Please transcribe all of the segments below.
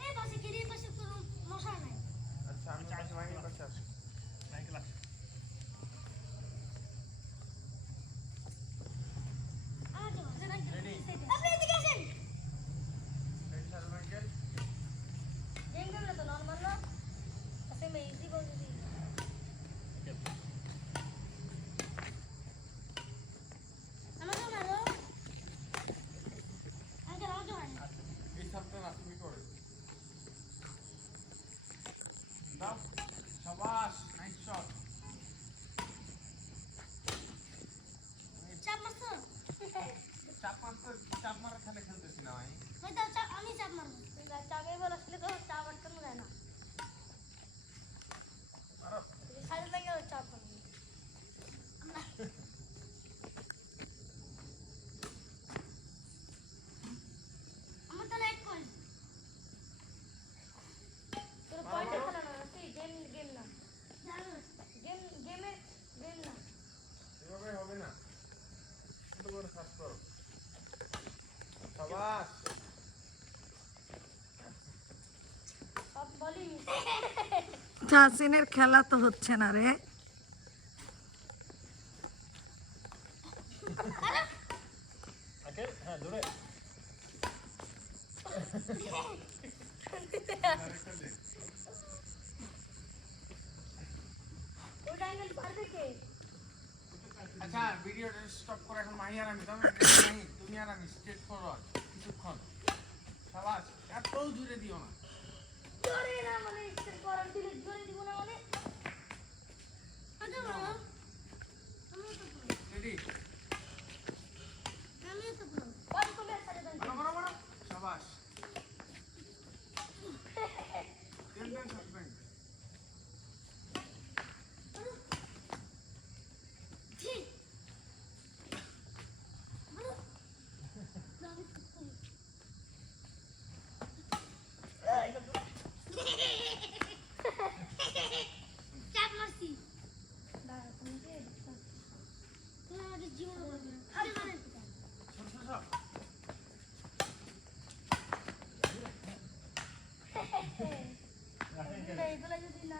এই আচ্ছা আমি আচ্ছা, চাষ মাইনের পাশে আসো আমার এখানে খেলতে তাহসিনের খেলা তো হচ্ছে না রে। আচ্ছা ভিডিওটা করে এখন তুমি আর কিছুক্ষণ। এত দূরে দিও না। করে না মানে করে দিলে জোরে দিব না মানে আচ্ছা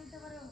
নিতে পারে?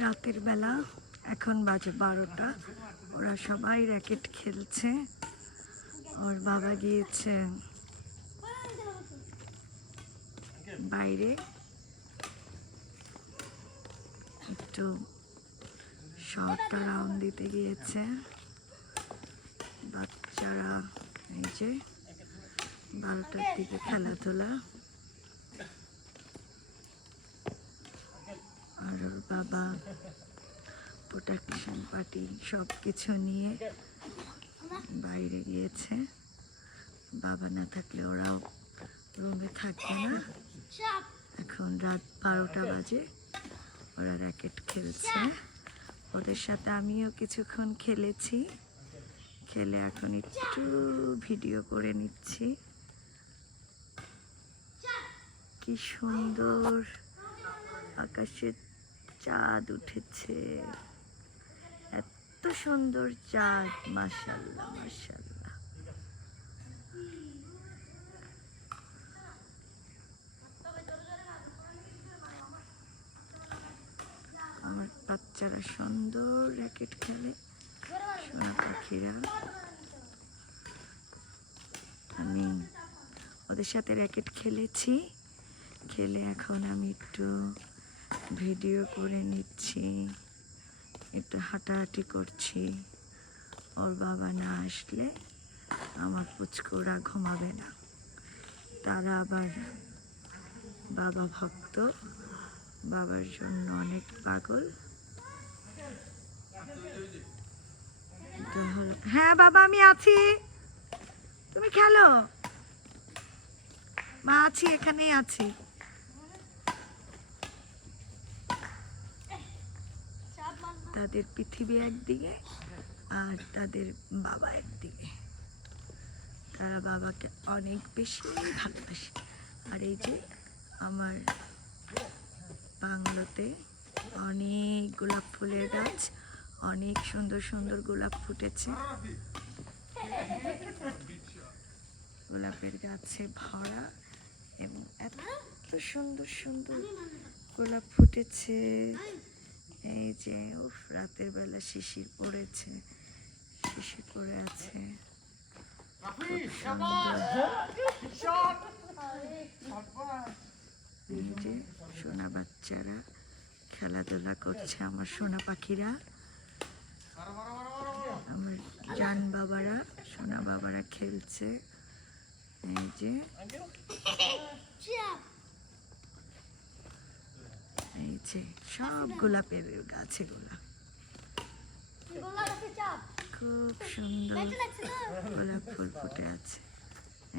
রাতের বেলা, এখন বাজে বারোটা। ওরা সবাই র্যাকেট খেলছে। ওর বাবা গিয়েছে বাইরে। একটু শর্টটা রাউন্ড দিতে গিয়েছে। বাচ্চারা, এই যে, বারোটার দিকে খেলাধুলা। বাবা প্রোটেকশন পার্টি সব কিছু নিয়ে বাইরে গিয়েছে। বাবা না থাকলে ওরাও রুমে থাকবে না। এখন রাত বারোটা বাজে, ওরা র্যাকেট খেলছে। ওদের সাথে আমিও কিছুক্ষণ খেলেছি। খেলে এখন একটু ভিডিও করে নিচ্ছি। কি সুন্দর আকাশের চাঁদ উঠেছে। এত সুন্দর চাঁদ মাশাল্লাহ মাশাল্লাহ আমার বাচ্চারা সুন্দর র্যাকেট খেলে, সোনা পাখিরা। আমি ওদের সাথে র্যাকেট খেলেছি। খেলে এখন আমি একটু ভিডিও করে নিচ্ছি। একটু হাঁটাহাঁটি করছি। ওর বাবা না আসলে আমার পুচকোরা ঘুমাবে না। তারা আবার বাবা ভক্ত। বাবার জন্য অনেক পাগল। হ্যাঁ বাবা, আমি আছি। তুমি খেলো? মা আছি, এখানেই আছি। তাদের পৃথিবী একদিকে আর তাদের বাবা একদিকে। তারা বাবাকে অনেক বেশি ভালোবাসে। আর এই যে আমার বাংলোতে অনেক গোলাপ ফুলের গাছ, অনেক সুন্দর সুন্দর গোলাপ ফুটেছে। গোলাপের গাছে ভরা এবং এত সুন্দর সুন্দর গোলাপ ফুটেছে। এই যে, উফ, রাতের বেলা শিশির পড়েছে, শিশির পড়ে আছে। সোনা বাচ্চারা খেলাধুলা করছে, আমার সোনা পাখিরা। মারো মারো মারো মারো আমার জান বাবারা, সোনা বাবারা খেলছে। এই যে এই যে সব গোলাপের গাছে গোলাপ গোলা খুব সুন্দর গোলাপ ফুল ফুটে আছে।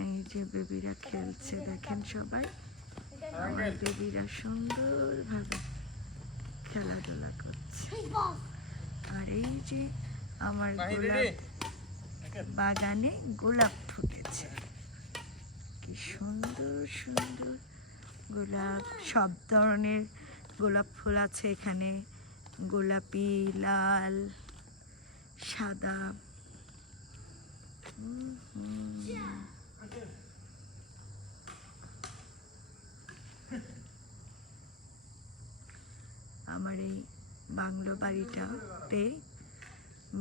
এই যে বেবিরা খেলছে দেখেন সবাই। আমার বেবিরা সুন্দরভাবে খেলাধুলা করছে। আর এই যে আমার গোলাপ বাগানে গোলাপ ফুটেছে। কি সুন্দর সুন্দর গোলাপ সব ধরনের গোলাপ ফুল আছে এখানে গোলাপি, লাল, সাদা। আমার এই বাংলো বাড়িটাতে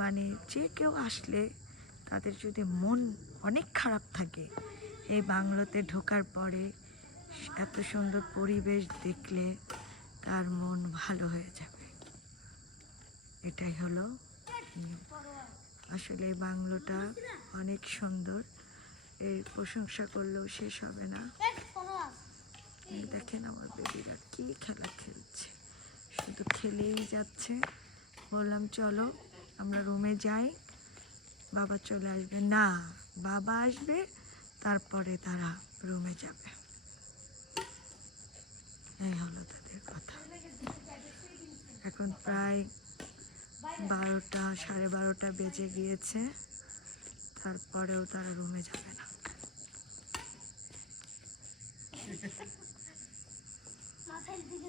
মানে যে কেউ আসলে তাদের যদি মন অনেক খারাপ থাকে, এই বাংলোতে ঢোকার পরে এত সুন্দর পরিবেশ দেখলে তার মন ভালো হয়ে যাবে। এটাই হলো আসলে এই বাংলোটা অনেক সুন্দর। এর প্রশংসা করলেও শেষ হবে না। এই দেখেন আমার বেবিরা কি খেলা খেলছে। শুধু খেলেই যাচ্ছে। বললাম, চলো, আমরা রুমে যাই। বাবা চলে আসবে। না, বাবা আসবে, তারপরে তারা রুমে যাবে। এই হলো তাদের কথা। এখন প্রায় বারোটা সাড়ে বারোটা বেজে গিয়েছে। তারপরেও তারা রুমে যাবে না। মাথায় দিকে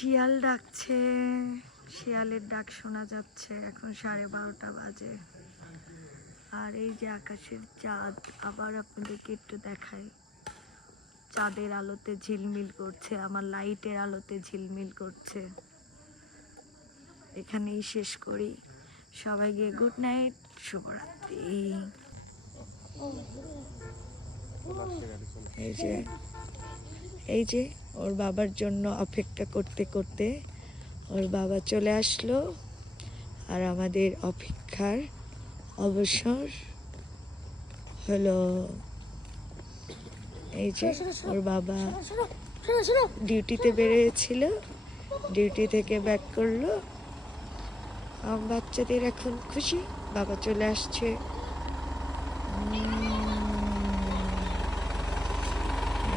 শিয়াল ডাকছে। শিয়ালের ডাক শোনা যাচ্ছে। এখন সাড়ে বারোটা বাজে। আর এই যে আকাশের চাঁদ, আবার আপনাদেরকে একটু দেখাই। চাঁদের আলোতে ঝিলমিল করছে, আমার লাইটের আলোতে ঝিলমিল করছে। এখানেই শেষ করি। সবাই গিয়ে গুড নাইট, শুভরাত্রি। এই যে এই যে ওর বাবার জন্য অপেক্ষা করতে করতে ওর বাবা চলে আসলো আর আমাদের অপেক্ষার অবসর হলো এই যে ওর বাবা ডিউটিতে বেরিয়েছিল ডিউটি থেকে ব্যাক করল। বাচ্চাদের এখন খুশি বাবা চলে আসছে।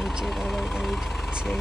এই যে বাবার গাড়ি ঢুকছে